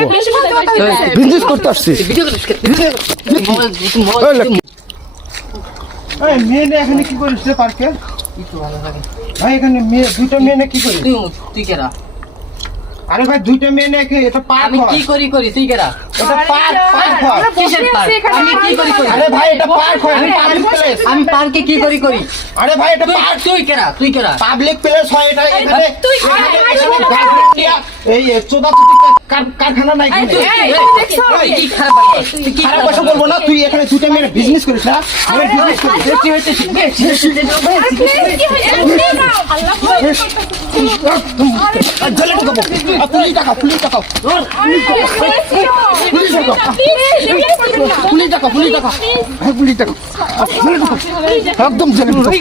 ঢুকবো, বিজনেস করতে আসছি। মেয়ে এখানে কি করিস রে পার্কে? ভাই এখানে মেয়ে দুইটা মেয়ে কি করিস তুই কেরা? আরে ভাই দুইটা মেয়ে নাকি এটা পার্ক আমি কি করি তুই কেরা? এটা পার্ক হয় কিসের পার্ক? আমি কি করি আরে ভাই এটা পার্ক হয় পাবলিক প্লেস। আমি পার্কে কি করি আরে ভাই এটা পার্ক তুই কেরা? পাবলিক প্লেস হয় এটা। এখানে এই কারখানা নাই কি খারাপ খারাপ কথা বলবো না। তুই এখানে দুইটা মেয়ে বিজনেস করিস না? আমি বিজনেস করি। জলে ঢুকাবো। পুলিশ টাকা একদম জলে ঢুকাবো।